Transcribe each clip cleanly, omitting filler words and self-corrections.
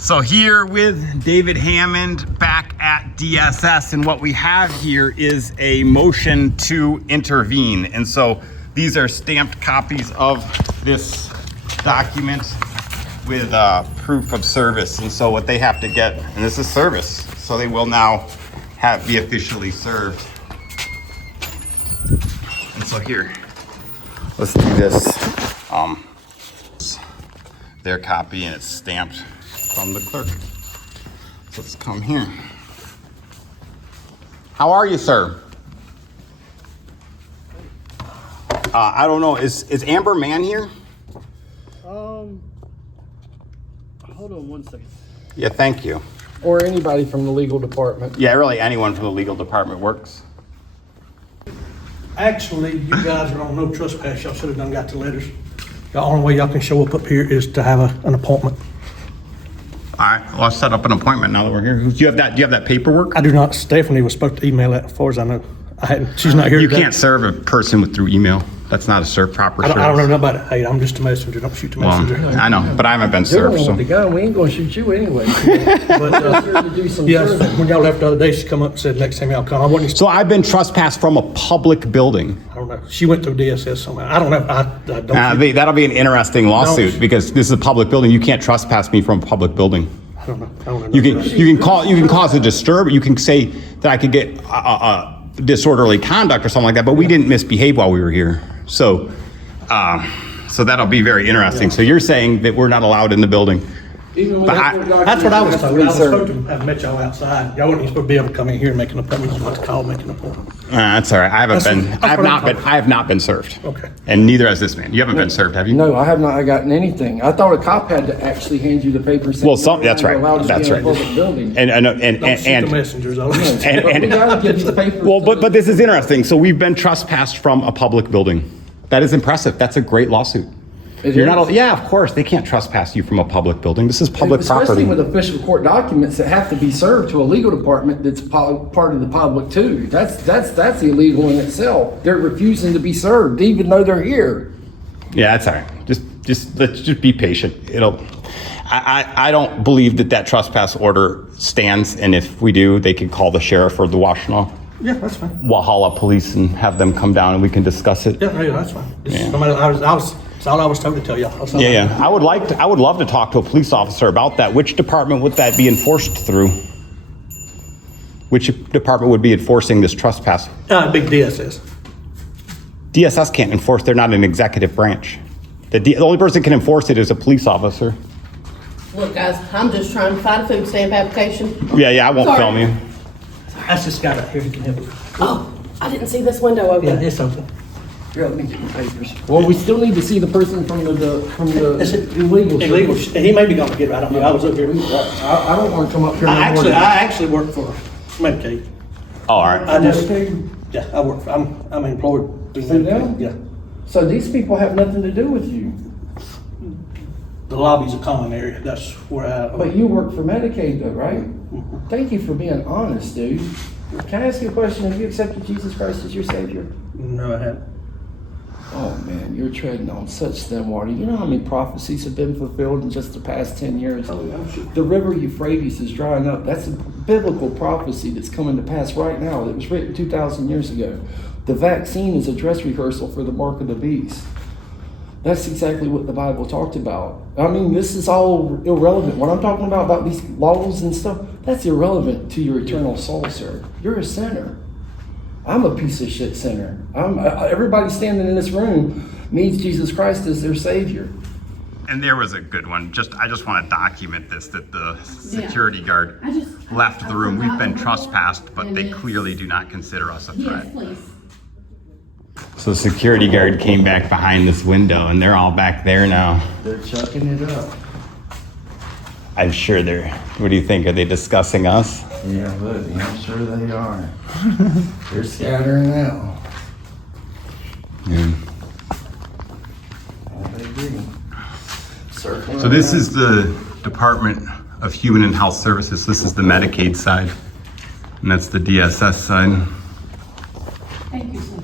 So here with David Hammond back at DSS, and what we have here is a motion to intervene. And so these are stamped copies of this document with proof of service. And so what they have to get, and this is service, so they will now be officially served. And so here, let's do this. Their copy, and it's stamped from the clerk. So let's come here. How are you, sir? I don't know. Is Amber Mann here? Hold on one second. Yeah, thank you. Or anybody from the legal department. Yeah, really anyone from the legal department works. Actually, you guys are on no trespass. Y'all should have got the letters. The only way y'all can show up here is to have an appointment. All right, well, I'll set up an appointment now that we're here. Do you have that paperwork? I do not. Stephanie was supposed to email that as far as I know. She's not here You today. can't serve a person through email. That's not a proper service. I don't know nothing about it. Hey, I'm just a messenger. Don't shoot the messenger. I know, but I haven't been served, so. The gun, we ain't gonna shoot you anyway. But to do some yes, service. when y'all left the other day, she come up and said next time y'all come. I wasn't. So I've been trespassed from a public building. I don't know. She went through DSS somehow. I don't know. I don't. That'll be an interesting lawsuit No. because this is a public building. You can't trespass me from a public building. I don't know. I don't know. You can cause a disturbance. You can say that I could get disorderly conduct or something like that, but we didn't misbehave while we were here. So that'll be very interesting. So you're saying that we're not allowed in the building? Even But That's what I was told. I was Sir. supposed to have met y'all outside. Y'all weren't supposed to be able to come in here and make an appointment. You want to call, make an appointment. That's all right. I That's what I'm told. have not been served. Okay. And neither has this man. You haven't been served, have you? No, I have not gotten anything. I thought a cop had to actually hand you the paper. saying Well, you're that's right. allowed to That's be in a right. public building. And Don't shoot the messengers. But we gotta give you the paper. well, but this is interesting. So we've been trespassed from a public building. That is impressive. That's a great lawsuit. You're not. Yeah, of course they can't trespass you from a public building. This is public Especially property. with official court documents that have to be served to a legal department that's part of the public too. That's illegal in itself. They're refusing to be served even though they're here. Yeah, that's all right. Let's just be patient. I don't believe that trespass order stands, and if we do, they can call the sheriff or the Washtenaw Yeah, that's fine. Walhalla Police and have them come down and we can discuss it. Yeah, that's fine. Yeah. That's all I was told to tell y'all. That's all Yeah. I would love to talk to a police officer about that. Which department would that be enforced through? Which department would be enforcing this trespass? Big DSS. DSS can't enforce. They're not an executive branch. The only person that can enforce it is a police officer. Look, guys, I'm just trying to find a food stamp application. Yeah, I won't Sorry. film you. That's this guy right here who can help you. Oh, I didn't see this window Yeah, open. it's open. Here, let me get my papers. Well, we still need to see the person from the illegal. Illegal. He may be gonna get it. I don't know. I was up here. I don't want to come up here. I actually work for Medicaid. Oh, all right. Yeah, I work for, I'm employed through Through them? Medicaid. Yeah. So these people have nothing to do with you, The lobby's a common area. That's where but you work for Medicaid though, right? Thank you for being honest, dude. Can I ask you a question? Have you accepted Jesus Christ as your Savior? No, I haven't. Oh man, you're treading on such thin water. You know how many prophecies have been fulfilled in just the past 10 years? The river Euphrates is drying up. That's a biblical prophecy that's coming to pass right now. It was written 2,000 years ago. The vaccine is a dress rehearsal for the mark of the beast. That's exactly what the Bible talked about. I mean, this is all irrelevant. What I'm talking about these laws and stuff, that's irrelevant to your eternal soul, sir. You're a sinner. I'm a piece of shit sinner. Everybody standing in this room needs Jesus Christ as their Savior. And there was a good one. I just want to document this, that the security guard left the room. We've been trespassed, but they clearly do not consider us a threat. Yes, please. So the security guard came back behind this window, and they're all back there now. They're chucking it up. I'm sure what do you think? Are they discussing us? Yeah, buddy, I'm sure they are. They're scattering now. Yeah. Oh, they do. Circling So this around. is the Department of Human and Health Services. This is the Medicaid side, and that's the DSS side. Thank you, sir.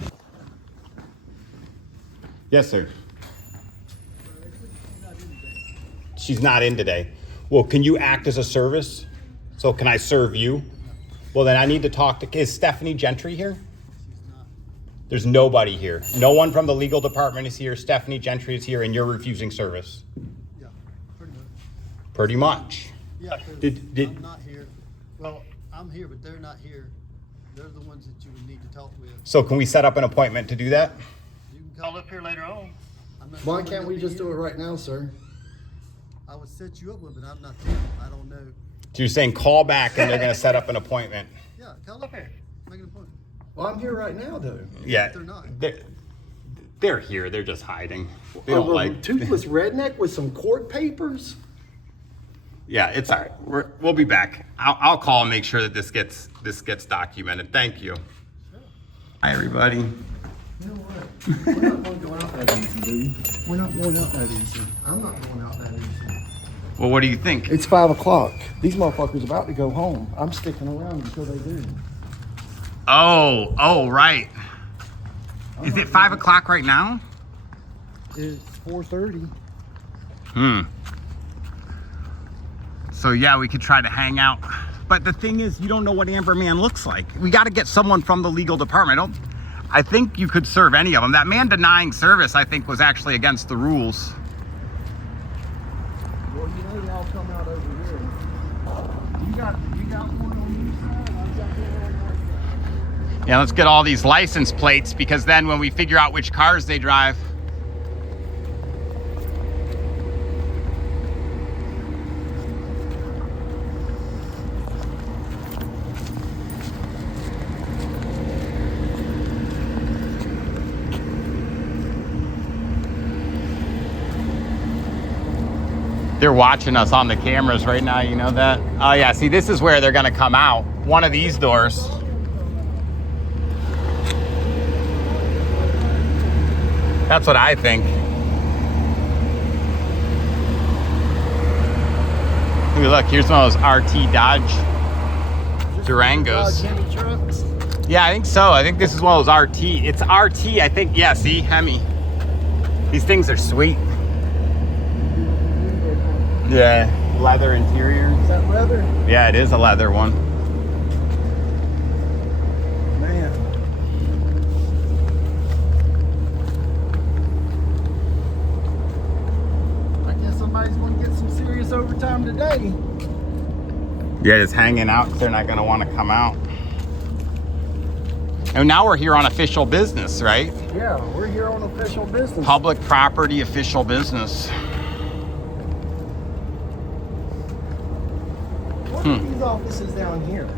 Yes, sir. She's not in today. Well, can you act as a service? So can I serve you? Well, then I need to talk to, is Stephanie Gentry here? There's nobody here. No one from the legal department is here. Stephanie Gentry is here and you're refusing service. Yeah, pretty much. Pretty much. Yeah, 'cause Did I'm not here. Well, I'm here, but they're not here. They're the ones that you would need to talk with. So can we set up an appointment to do that? You can call up here later on. I'm not Why sure can't when we they'll just be do it here. right now, sir? I would set you up with, but I'm not there. I don't know. So you're saying call back and they're gonna set up an appointment? Yeah, call up here. Make an appointment. Well, I'm here right now, though. Yeah. They're not. They're here, they're just hiding. They don't like. toothless redneck with some court papers. Yeah, it's all right. We'll be back. I'll call and make sure that this gets documented. Thank you. Hi, everybody. You know what? We're not going out that easy, dude. We're not going out that easy. I'm not going out that easy. Well, what do you think? It's 5 o'clock. These motherfuckers about to go home. I'm sticking around until they do. Oh, right. Is it 5 o'clock right now? It's 4:30. So yeah, we could try to hang out. But the thing is, you don't know what Amber Man looks like. We got to get someone from the legal department. I think you could serve any of them. That man denying service, I think, was actually against the rules. Well, you know they all come out over here. You got one on your side, I've got one on my side. Yeah, let's get all these license plates because then when we figure out which cars they drive. They're watching us on the cameras right now, you know that? Oh yeah, see, this is where they're gonna come out. One of these doors. That's what I think. Ooh, look, here's one of those RT Dodge Durangos. Hemi trucks. Yeah, I think so. I think this is one of those RT. It's RT, I think. Yeah, see, Hemi. These things are sweet. Yeah, leather interior. Is that leather? Yeah, it is a leather one. Man. I guess somebody's going to get some serious overtime today. Yeah, just hanging out 'cause they're not going to want to come out. And now we're here on official business, right? Yeah, we're here on official business. Public property, official business. What are these offices down here?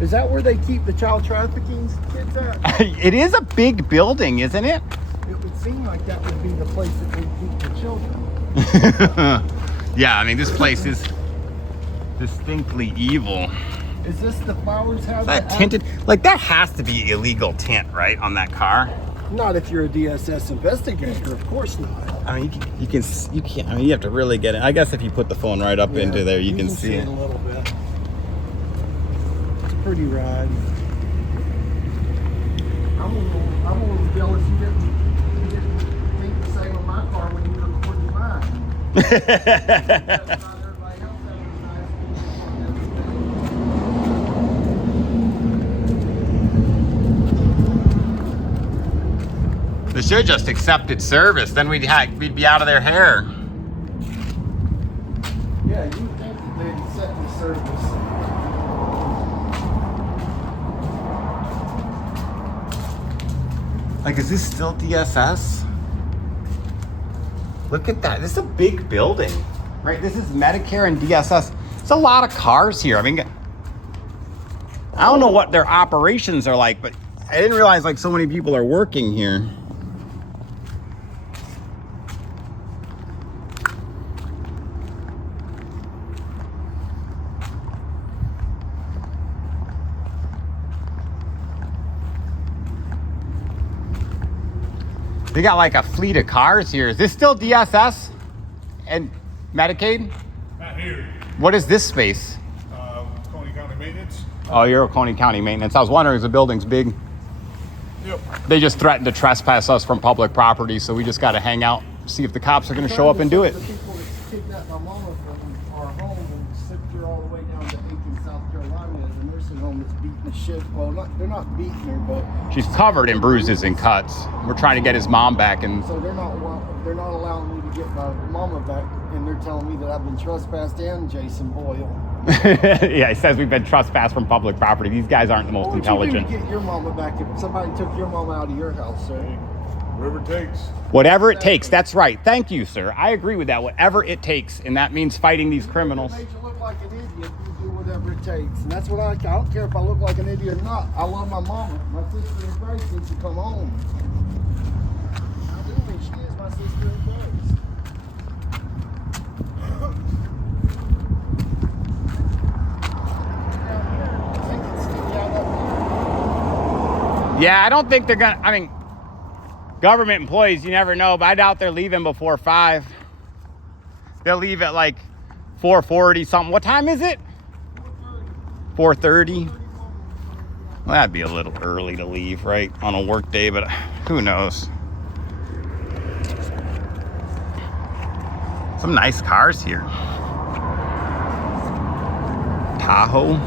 Is that where they keep the child trafficking kids at? It is a big building, isn't it? It would seem like that would be the place that they keep the children. Yeah, I mean, this place is distinctly evil. Is this the Flowers House? That tinted, like that has to be illegal tint, right, on that car? Not if you're a DSS investigator, of course not. I mean, you can't. I mean, you have to really get it. I guess if you put the phone right up into there, you can see it. a little bit. It's a pretty ride. I'm a little jealous you didn't think the same of my car when you were recording mine. They should just accepted service. Then we'd be out of their hair. Yeah, you would think that they'd accept the service. Like, is this still DSS? Look at that. This is a big building, right? This is Medicare and DSS. It's a lot of cars here. I mean, I don't know what their operations are like, but I didn't realize like so many people are working here. They got like a fleet of cars here. Is this still DSS and Medicaid? Not here. What is this space? Oconee County Maintenance. Oh, you're Oconee County Maintenance. I was wondering if the building's big. Yep. They just threatened to trespass us from public property, so we just got to hang out, see if the cops are going to show up and do it. The people that kidnapped my mama from way down to Aiken, South Carolina. There's a nursing home that's beating the shit. Well, they're not beating her, but She's covered in bruises and cuts. We're trying to get his mom back, and so they're not allowing me to get my mama back, and they're telling me that I've been trespassed and Jason Boyle. yeah, he says we've been trespassed from public property. These guys aren't the most What would intelligent. you do to get your mama back if somebody took your mama out of your house, sir? Whatever it takes. Whatever it takes. That's right. Thank you, sir. I agree with that. Whatever it takes, and that means fighting these criminals. It made you look like an idiot. You do whatever it takes, and that's what I don't care if I look like an idiot or not. I love my mama. My sister in Christ needs to come home. I do think she is my sister in Christ. Yeah, I don't think they're gonna. I mean, government employees, you never know, but I doubt they're leaving before 5. They'll leave at like 4:40 something. What time is it? 4:30. Well, that'd be a little early to leave, right, on a work day, but who knows? Some nice cars here. Tahoe.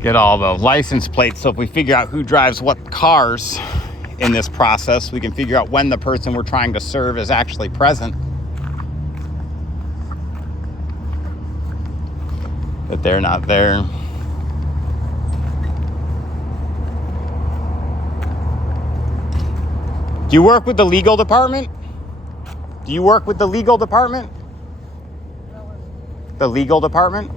Get all the license plates, so if we figure out who drives what cars in this process, we can figure out when the person we're trying to serve is actually present. That they're not there. Do you work with the legal department? Do you work with the legal department? The legal department?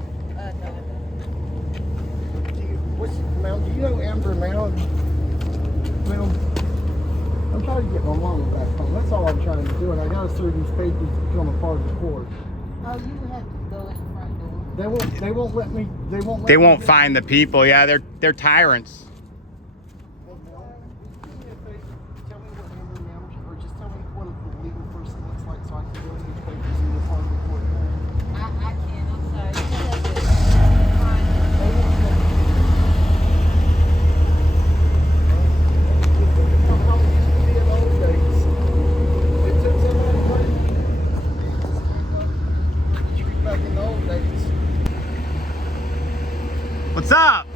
Ma'am, do you know Amber Mound? Ma'am, I'm trying to get my mama back home. That's all I'm trying to do, and I gotta serve these papers to become a part of the court. Oh, you would have to go at the front door. They won't let me. They won't find the people. Yeah, they're tyrants. Tell me what Amber Mound, or just tell me what a legal person looks like, so I can go to these papers and be a part of the court. I can't, I'm sorry. You have to find- What's up?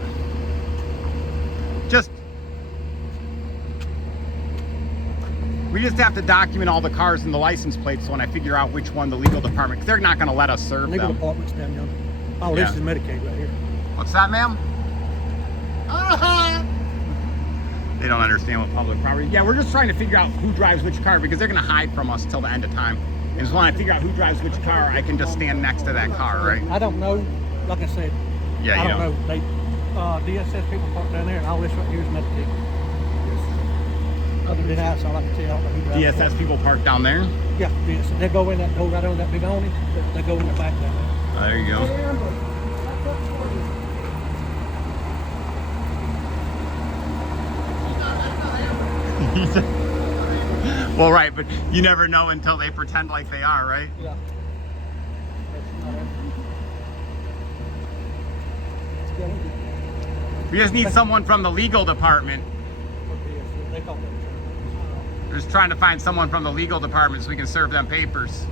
We just have to document all the cars and the license plates, so when I figure out which one the legal department, because they're not going to let us serve Legal them. department's down yonder. Oh, this Yeah. is Medicaid right here. What's that, ma'am? They don't understand what public property. Yeah, we're just trying to figure out who drives which car, because they're going to hide from us till the end of time. And so when I figure out who drives which car, I can just stand next to that car, right? I don't know, like I said, Yeah, I you don't know. know. They, DSS people park down there, and all this right here is Medicaid. Other than that, that's all I can tell. I don't know who drives DSS what. people park down there. Yeah, DSS. They go in that door right on that big awning. They go in the back down there. There you go. Well, right, but you never know until they pretend like they are, right? Yeah. We just need someone from the legal department. They call that We're just trying to find someone from the legal department so we can serve them papers.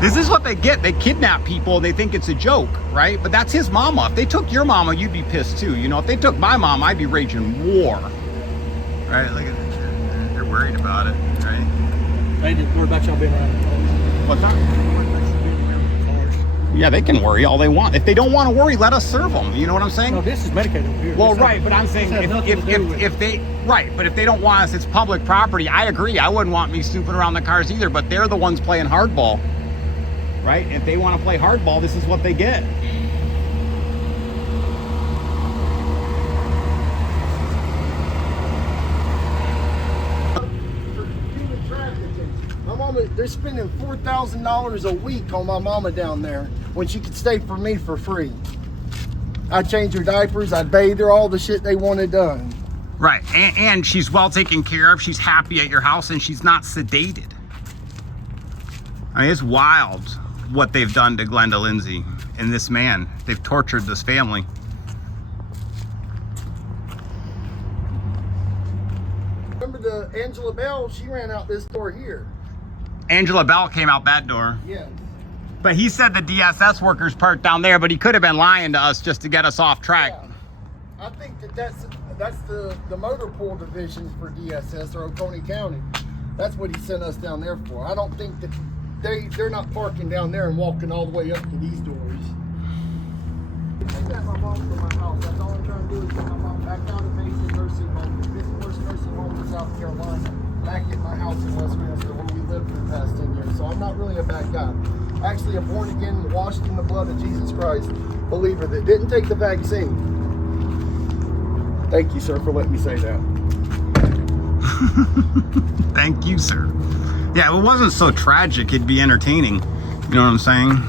This is what they get. They kidnap people. They think it's a joke, right? But that's his mama. If they took your mama, you'd be pissed too. You know, if they took my mom, I'd be raging war. Right? Like, they're worried about it, right? They just worry about y'all being around the cars. What's that? Yeah, they can worry all they want. If they don't want to worry, let us serve them. You know what I'm saying? No, this is Medicaid over here. Well, This right, has- but I'm saying this has nothing to do with- if they right, but if they don't want us, it's public property. I agree. I wouldn't want me snooping around the cars either. But they're the ones playing hardball, right? If they want to play hardball, this is what they get. My mama they're spending $4,000 a week on my mama down there when she could stay for me for free. I'd change her diapers, I'd bathe her, all the shit they wanted done. Right, and she's well taken care of. She's happy at your house, and she's not sedated. I mean, it's wild what they've done to Glenda Lindsay and this man. They've tortured this family. Remember the Angela Bell? She ran out this door here. Angela Bell came out that door. Yes. But he said the DSS workers parked down there, but he could have been lying to us just to get us off track. Yeah. I think that's the motor pool division for DSS or Oconee County. That's what he sent us down there for. I don't think that they're not parking down there and walking all the way up to these doors. I got my mom from my house. That's all I'm trying to do is get my mom back out of Mason Nursing Home, the fifth worst nursing home in South Carolina, back at my house in Westminster where we lived for the past 10 years. So I'm not really a bad guy. Actually, a born again, washed in the blood of Jesus Christ believer that didn't take the vaccine. Thank you, sir, for letting me say that. Thank you, sir. Yeah, if it wasn't so tragic, it'd be entertaining. You know what I'm saying?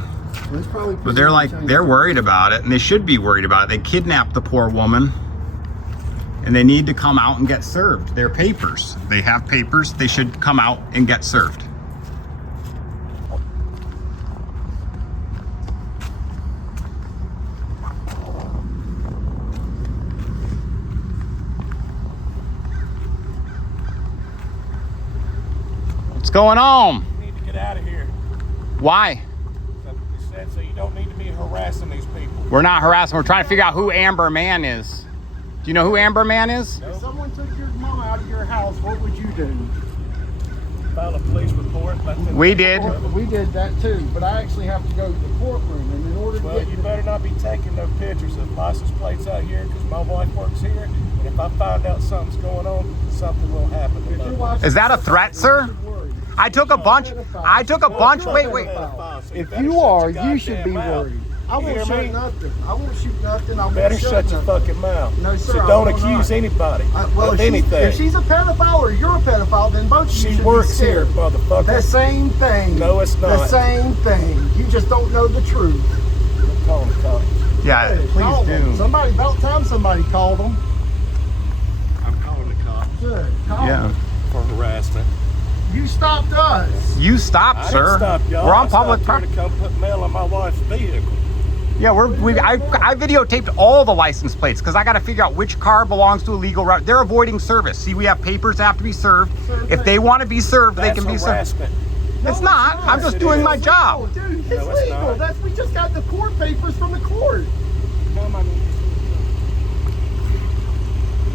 It's probably But they're worried about it, and they should be worried about it. They kidnapped the poor woman, and they need to come out and get served. Their papers. They have papers. They should come out and get served. What's going on? You need to get out of here. Why? That's what you said, so you don't need to be harassing these people. We're not harassing. We're trying to figure out who Amber Man is. Do you know who Amber Man is? If someone took your mama out of your house, what would you do? File a police report. We did. We did that too, but I actually have to go to the courtroom, and in order to Well, get you better not be taking no pictures of license plates out here, because my wife works here, and if I find out something's going on, something will happen. If your wife- Is that a threat, sir? I took a bunch. Wait. If you are, you should be worried. I won't shoot nothing. I won't shoot nothing. I won't Better shoot shut your nothing. fucking mouth. No, sir, So I don't will accuse not. anybody Well, of if anything. she's a pedophile or you're a pedophile, then both of you She should works be here, scared. motherfucker. The same thing. No, it's The not. same thing. You just don't know the truth. I'm calling the cops. Yeah, Call please them. do. Somebody, about time somebody called them. I'm calling the cops Good. Call Yeah. them. for harassment. You stopped us. You stopped, I sir. didn't stop y'all. We're on I public stopped here property. to come put mail on my wife's vehicle. Yeah, I videotaped all the license plates because I got to figure out which car belongs to a legal route. They're avoiding service. See, we have papers that have to be served. If they want to be served, they That's can be served. harassment. It's not. I'm just It doing is. my job. Dude, it's No, it's legal. not. That's we just got the court papers from the court.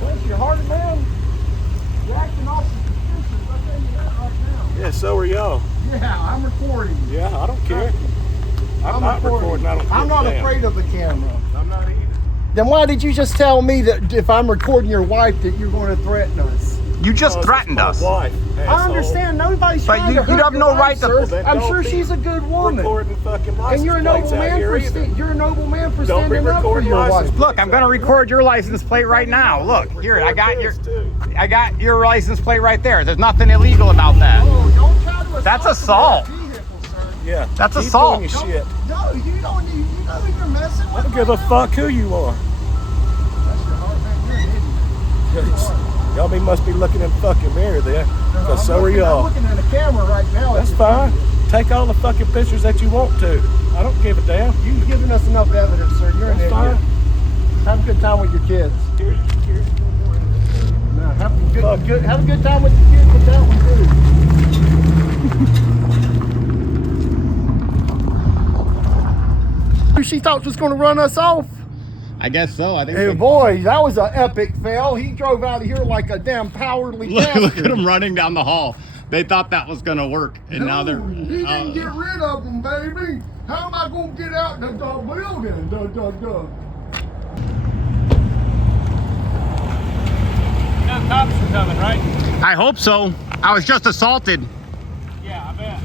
Bless your heart, man. You're acting awful suspicious. I'll tell you that right now. Yeah, so are y'all. Yeah, I'm recording. Yeah, I don't care. I'm not recording. I don't I'm give not a damn. afraid of the camera. I'm not either. Then why did you just tell me that if I'm recording your wife that you're going to threaten us? You just Because threatened it's us. my wife, I asshole. understand nobody's But trying you- to you hurt have your no wife, right to- sir. Then I'm don't sure be she's a good woman. Recording fucking license And you're a plates noble out man here for either. you're a noble man for Don't be standing up for recording your license wife. Look, I'm gonna record your license plate right now. Look, here, I got your, Record this, too. I got your license plate right there. There's nothing illegal about that. Oh, don't try to That's assault assault. my vehicle, sir. Yeah. That's keep assault. doing your shit. No, you don't need. You know who you're messing I with. don't give a fuck who you are. That's your heart, man. You're an idiot. Y'all must be looking in the fucking mirror there. Because so are I'm y'all. looking at a camera right now. That's fine. Take all the fucking pictures that you want to. I don't give a damn. You've given us enough evidence, sir. You're an That's idiot. fine. Have a good time with your kids. Here's No, have a good time with your kids with that one too. She thought she was going to run us off. I guess so. I think. Hey, boy, that was an epic fail. He drove out of here like a damn cowardly bastard. Look at them running down the hall. They thought that was gonna work, and now they're. He didn't get rid of them, baby. How am I going to get out the building? No cops are coming, right? I hope so. I was just assaulted. Yeah, I bet.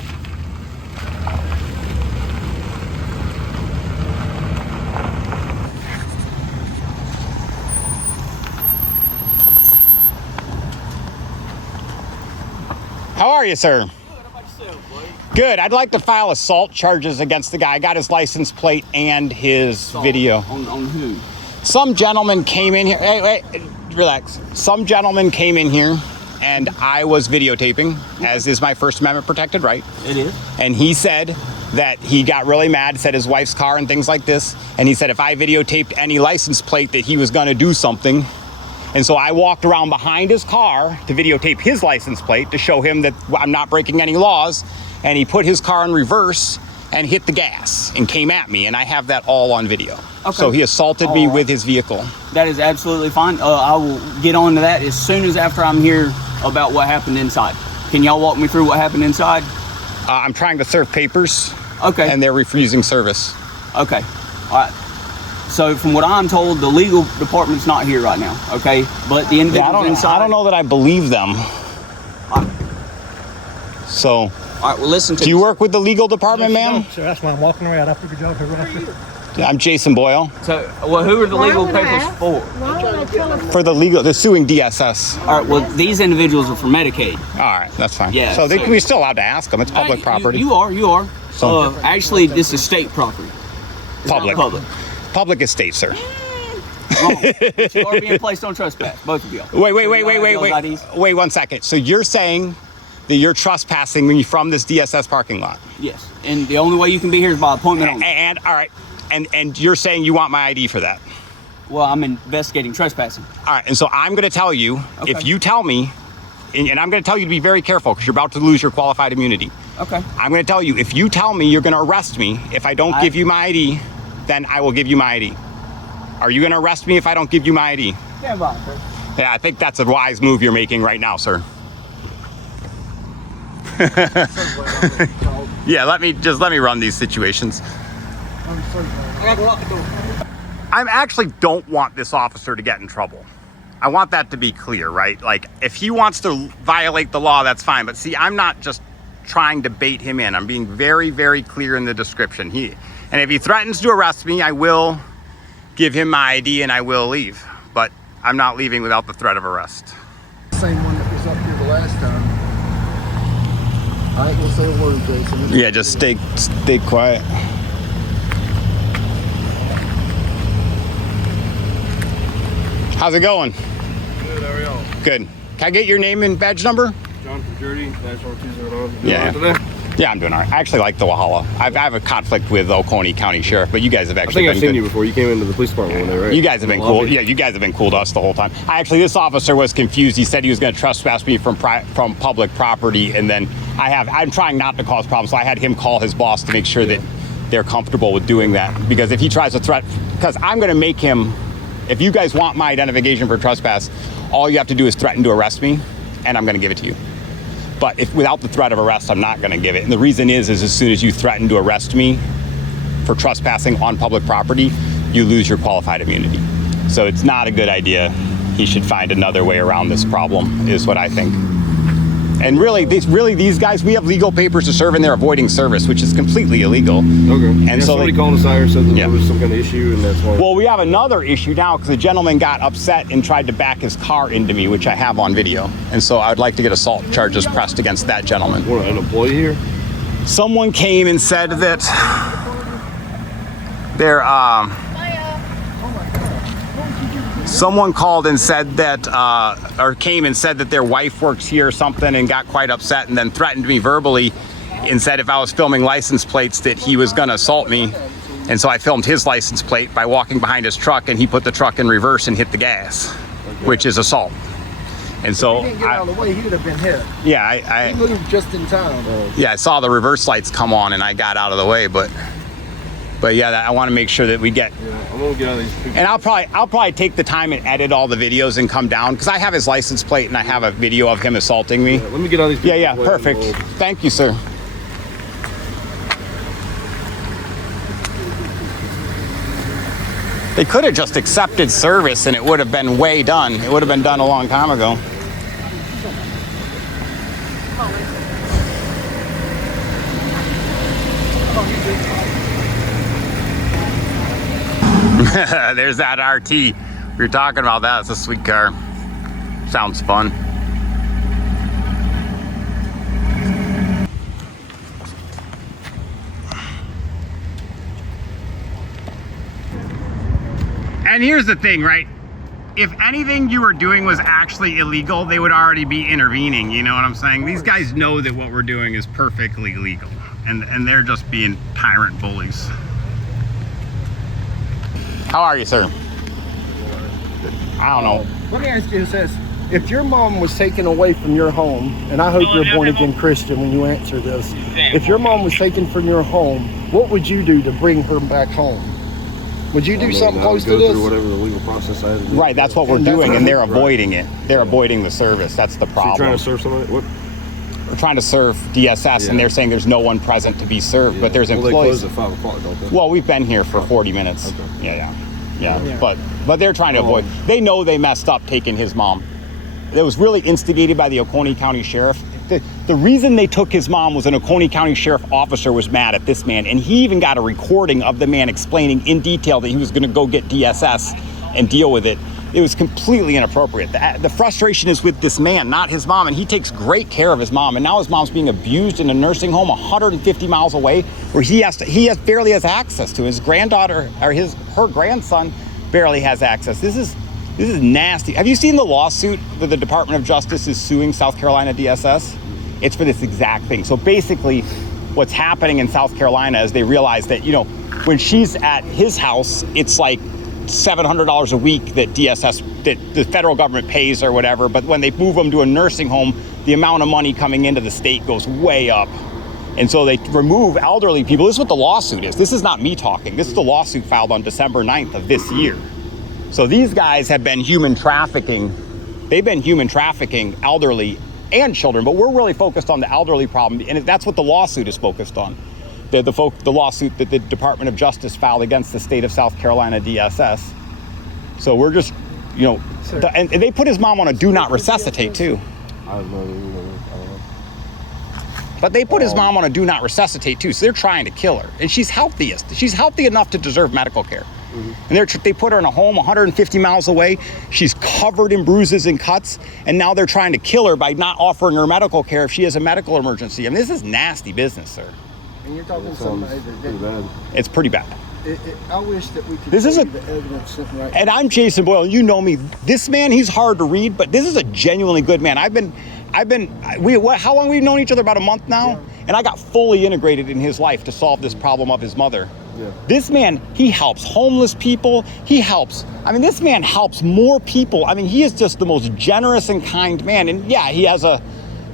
How are you, sir? Good, how about yourself? Good. I'd like to file assault charges against the guy. I got his license plate and his video. On who? Some gentleman came in here. Hey, relax. Some gentleman came in here and I was videotaping, as is my First Amendment protected right. It is. And he said that he got really mad, said his wife's car and things like this. And he said if I videotaped any license plate that he was going to do something. And so I walked around behind his car to videotape his license plate to show him that I'm not breaking any laws. And he put his car in reverse and hit the gas and came at me. And I have that all on video. Okay. So he assaulted me with his vehicle. That is absolutely fine. I will get on to that as soon as after I'm here about what happened inside. Can y'all walk me through what happened inside? I'm trying to serve papers. Okay. And they're refusing service. Okay. All right. So from what I'm told, the legal department's not here right now. Okay. But the individuals inside. I don't know that I believe them. So. All right. Well, listen to. Do you work with the legal department, ma'am? So that's why I'm walking around. I figured y'all could run through. I'm Jason Boyle. So, well, who are the legal papers for? For the legal, they're suing DSS. All right. Well, these individuals are for Medicaid. All right, that's fine. Yeah. So we're still allowed to ask them. It's public property. You are. So- Actually, this is state property. It's Public. not public. Public estate, sir. Wrong. But you are being placed on trespass, both of you. Wait 1 second. So you're saying that you're trespassing me from this DSS parking lot? Yes. And the only way you can be here is by appointment only. And all right. And you're saying you want my ID for that? Well, I'm investigating trespassing. All right. And so I'm going to tell you, Okay. if you tell me, and I'm going to tell you to be very careful because you're about to lose your qualified immunity. Okay. I'm going to tell you, if you tell me you're going to arrest me, if I don't give you my ID, then I will give you my ID. Are you going to arrest me if I don't give you my ID? Stand by, sir. Yeah, I think that's a wise move you're making right now, sir. Yeah, let me run these situations. I actually don't want this officer to get in trouble. I want that to be clear, right? Like, if he wants to violate the law, that's fine. But see, I'm not just trying to bait him in. I'm being very, very clear in the description. And if he threatens to arrest me, I will give him my ID and I will leave. But I'm not leaving without the threat of arrest. Same one that was up here the last time. I ain't gonna say a word, Jason. Yeah, just stay quiet. How's it going? Good, how are y'all? Good. Can I get your name and badge number? John from Jersey, National 209. Yeah. Today? Yeah, I'm doing all right. I actually like the Walhalla. I have a conflict with Oconee County Sheriff, but you guys have actually I think been I've seen good. you before. You came into the police department one day, right? You guys have been cool. Yeah, you guys have been cool to us the whole time. This officer was confused. He said he was going to trespass me from public property, and then I'm trying not to cause problems, so I had him call his boss to make sure that they're comfortable with doing that. Because if he tries to because I'm going to make him, if you guys want my identification for trespass, all you have to do is threaten to arrest me, and I'm going to give it to you. But without the threat of arrest, I'm not going to give it. And the reason is as soon as you threaten to arrest me for trespassing on public property, you lose your qualified immunity. So it's not a good idea. He should find another way around this problem, is what I think. And really, these guys, we have legal papers to serve, and they're avoiding service, which is completely illegal. Okay. And so somebody called us out here, said that Yeah. there was some kind of issue, and that's why. Well, we have another issue now because the gentleman got upset and tried to back his car into me, which I have on video. And so I would like to get assault charges pressed against that gentleman. What, an employee here? Someone came and said that someone called and said that, or came and said that their wife works here or something and got quite upset and then threatened me verbally and said if I was filming license plates that he was gonna assault me. And so I filmed his license plate by walking behind his truck, and he put the truck in reverse and hit the gas, which is assault. And so He didn't get out of the way, he would have been hit. yeah, He moved just in time. I saw the reverse lights come on and I got out of the way, but yeah, I want to make sure that we get. Yeah, I'm gonna get out of these people. And I'll probably take the time and edit all the videos and come down because I have his license plate and I have a video of him assaulting me. Yeah, let me get out of these people. Yeah, perfect. Thank you, sir. They could have just accepted service and it would have been way done. It would have been done a long time ago. There's that RT. We were talking about that. It's a sweet car. Sounds fun. And here's the thing, right? If anything you were doing was actually illegal, they would already be intervening. You know what I'm saying? These guys know that what we're doing is perfectly legal, and they're just being tyrant bullies. How are you, sir? I don't know. Let me ask you this. If your mom was taken away from your home, and I hope you're a born-again Christian when you answer this. If your mom was taken from your home, what would you do to bring her back home? Would you do something close to this? Through whatever the legal process I had to do. Right, that's what we're doing, and they're avoiding it. They're avoiding the service. That's the problem. So you're trying to serve somebody? What? We're trying to serve DSS, and they're saying there's no one present to be served, but there's employees. They close at 5 o'clock, don't they? Well, we've been here for 40 minutes. Okay. Yeah. But they're trying to avoid. They know they messed up taking his mom. It was really instigated by the Oconee County Sheriff. The reason they took his mom was an Oconee County Sheriff officer was mad at this man, and he even got a recording of the man explaining in detail that he was going to go get DSS and deal with it. It was completely inappropriate. The frustration is with this man, not his mom, and he takes great care of his mom, and now his mom's being abused in a nursing home 150 miles away, where he barely has access to. His granddaughter or her grandson barely has access. This is nasty. Have you seen the lawsuit that the Department of Justice is suing South Carolina DSS? It's for this exact thing. So basically, what's happening in South Carolina is they realize that, when she's at his house, it's like $700 a week that that the federal government pays or whatever. But when they move them to a nursing home, the amount of money coming into the state goes way up. And so they remove elderly people. This is what the lawsuit is. This is not me talking. This is the lawsuit filed on December 9th of this year. So these guys have been human trafficking. They've been human trafficking elderly and children, but we're really focused on the elderly problem, and that's what the lawsuit is focused on. The lawsuit that the Department of Justice filed against the state of South Carolina DSS. So we're just, and they put his mom on a do not resuscitate too. I don't know. But they put his mom on a do not resuscitate too, so they're trying to kill her. And she's healthiest. She's healthy enough to deserve medical care. And they put her in a home 150 miles away. She's covered in bruises and cuts, and now they're trying to kill her by not offering her medical care if she has a medical emergency. I mean, this is nasty business, sir. And you're talking to somebody that It's pretty bad. I wish that we could This is see the evidence sitting right And I'm Jason Boyle. You know me. This man, he's hard to read, but this is a genuinely good man. How long we've known each other? About a month now? Yeah. And I got fully integrated in his life to solve this problem of his mother. Yeah. This man, he helps homeless people. This man helps more people. I mean, he is just the most generous and kind man. And yeah, he has a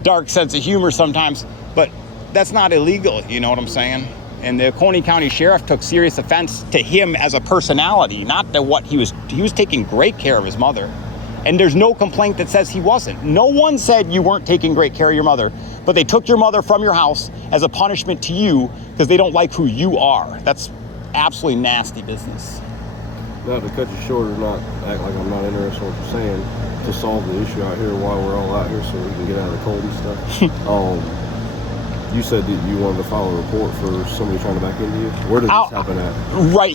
dark sense of humor sometimes, but that's not illegal. You know what I'm saying? And the Oconee County Sheriff took serious offense to him as a personality, not to what he was taking great care of his mother. And there's no complaint that says he wasn't. No one said you weren't taking great care of your mother, but they took your mother from your house as a punishment to you because they don't like who you are. That's absolutely nasty business. Not to cut you short or not act like I'm not interested in what you're saying, to solve the issue out here while we're all out here so we can get out of the cold and stuff. You said that you wanted to file a report for somebody trying to back into you. Where did this happen at? Right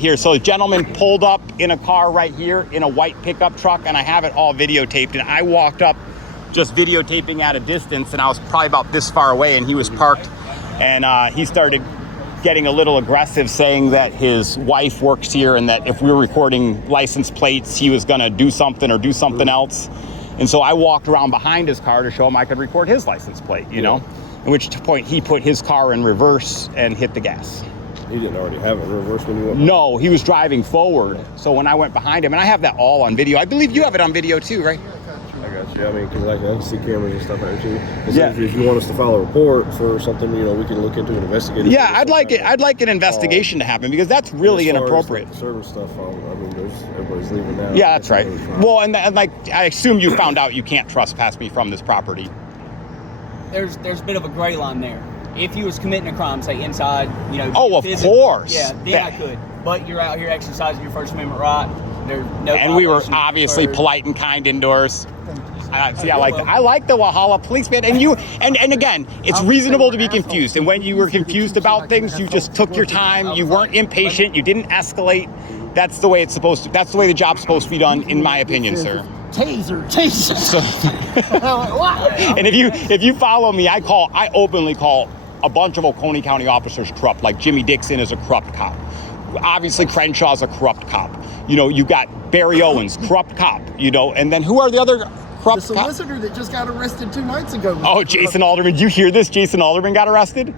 here. So a gentleman pulled up in a car right here in a white pickup truck, and I have it all videotaped. And I walked up just videotaping at a distance, and I was probably about this far away, and he was parked, and he started getting a little aggressive, saying that his wife works here and that if we were recording license plates, he was gonna do something or do something else. And so I walked around behind his car to show him I could record his license plate, you know? At which point he put his car in reverse and hit the gas. He didn't already have it in reverse when you went? No, he was driving forward. So when I went behind him, and I have that all on video. I believe you have it on video too, right? I got you. I mean, because I can see cameras and stuff out here too. Yeah. If you want us to file a report for something, we can look into and investigate. Yeah, I'd like an investigation to happen because that's really inappropriate. As the service stuff, everybody's leaving now. Yeah, that's right. Well, and I assume you found out you can't trespass me from this property. There's a bit of a gray line there. If you was committing a crime, say inside, Oh, of course. Yeah, then I could. But you're out here exercising your First Amendment right. There's no. And we were obviously polite and kind indoors. I like the Walhalla Police, man. And again, it's reasonable to be confused. And when you were confused about things, you just took your time. You weren't impatient. You didn't escalate. That's the way it's supposed to. That's the way the job's supposed to be done, in my opinion, sir. Taser. So, and if you follow me, I openly call a bunch of Oconee County officers corrupt, like Jimmy Dixon is a corrupt cop. obviously Crenshaw's a corrupt cop. You know, you got Barry Owens, corrupt cop, you know, and then who are the other The corrupt cops? solicitor that just got arrested 2 nights ago. Oh, Jason Alderman. Did you hear this? Jason Alderman got arrested?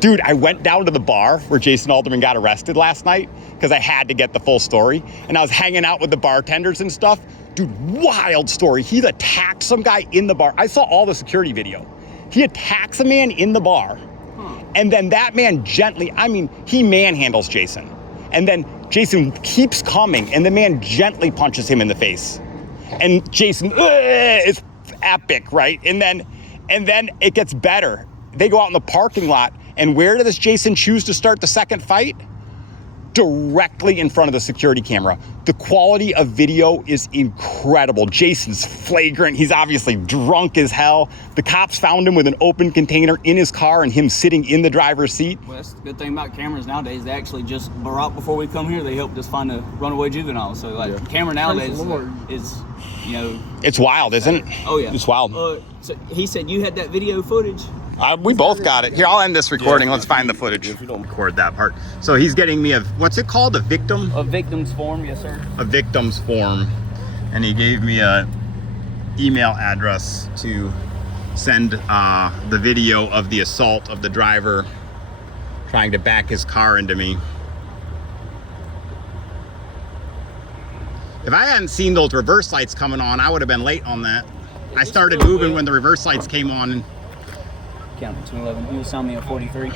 Dude, I went down to the bar where Jason Alderman got arrested last night because I had to get the full story. And I was hanging out with the bartenders and stuff. Dude, wild story. He attacked some guy in the bar. I saw all the security video. He attacks a man in the bar. And then that man gently, I mean, he manhandles Jason. And then Jason keeps coming and the man gently punches him in the face. And Jason is epic, right? And then it gets better. They go out in the parking lot, and where does Jason choose to start the second fight? Directly in front of the security camera. The quality of video is incredible. Jason's flagrant. He's obviously drunk as hell. The cops found him with an open container in his car and him sitting in the driver's seat. Well, that's the good thing about cameras nowadays. They actually just, right before we come here, they helped us find a runaway juvenile. So, like, the camera nowadays is, you know... It's wild, isn't it? Oh, yeah. It's wild. So he said you had that video footage? We both got it. Here, I'll end this recording. Let's find the footage. If you don't record that part. So he's getting me what's it called? A victim? A victim's form, yes, sir. A victim's form. And he gave me a email address to send the video of the assault of the driver trying to back his car into me. If I hadn't seen those reverse lights coming on, I would have been late on that. I started moving when the reverse lights came on. Count to 11. He was on me at 43.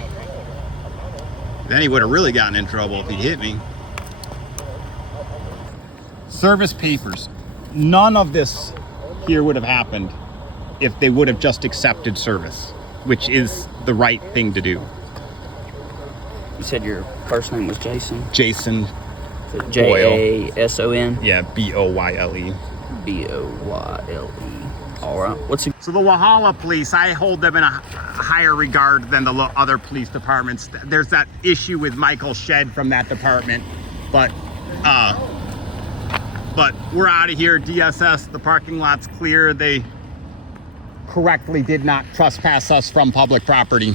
Then he would have really gotten in trouble if he'd hit me. Service papers. None of this here would have happened if they would have just accepted service, which is the right thing to do. You said your first name was Jason? Jason. Jason? Yeah, Boyle. Boyle. All right. So the Walhalla Police, I hold them in a higher regard than the other police departments. There's that issue with Michael Shed from that department, but we're out of here. DSS, the parking lot's clear. They correctly did not trespass us from public property.